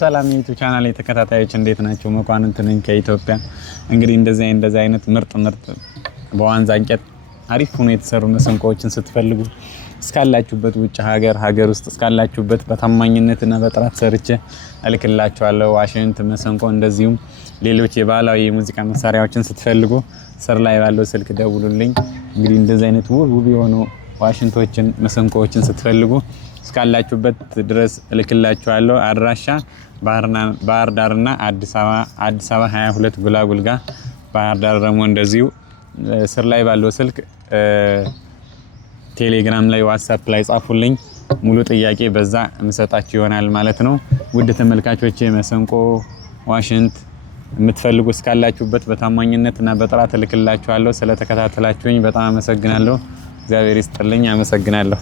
ሰላም ዩቲዩብ ቻናል ተከታታዮች እንዴት ናችሁ? መኳንንት ነኝ ከኢትዮጵያ። እንግዲህ እንደዚህ አይነት ምርጥ በዋንዛ እንጨት አሪፍ ሆኖ የተሰሩ መሰንቆዎችን ስትፈልጉ እስካላችሁበት ውጭ ሀገር ውስጥ እስካላችሁበት በታማኝነትና በጥራት ሰርቼ እልክላችኋለሁ። ዋሽንት፣ መሰንቆ እንደዚሁም ሌሎች የባህላዊ የሙዚቃ መሳሪያዎችን ስትፈልጉ ስር ላይ ባለው ስልክ ደውሉልኝ። እንግዲህ እንደዚህ አይነት ውብ የሆኑ ዋሽንቶችን፣ መሰንቆዎችን ስትፈልጉ እስካላችሁበት ድረስ እልክላችኋለሁ። አድራሻ ባህር ዳርና አዲስ አበባ 22 ጉላጉል ጋር ባህር ዳር ደግሞ እንደዚሁ ስር ላይ ባለው ስልክ ቴሌግራም ላይ ዋትስአፕ ላይ ጻፉልኝ። ሙሉ ጥያቄ በዛ እንሰጣችሁ ይሆናል ማለት ነው። ውድ ተመልካቾቼ መሰንቆ፣ ዋሽንት የምትፈልጉ እስካላችሁበት በታማኝነትና በጥራት እልክላችኋለሁ። ስለተከታተላችሁኝ በጣም አመሰግናለሁ። እግዚአብሔር ይስጥልኝ። አመሰግናለሁ።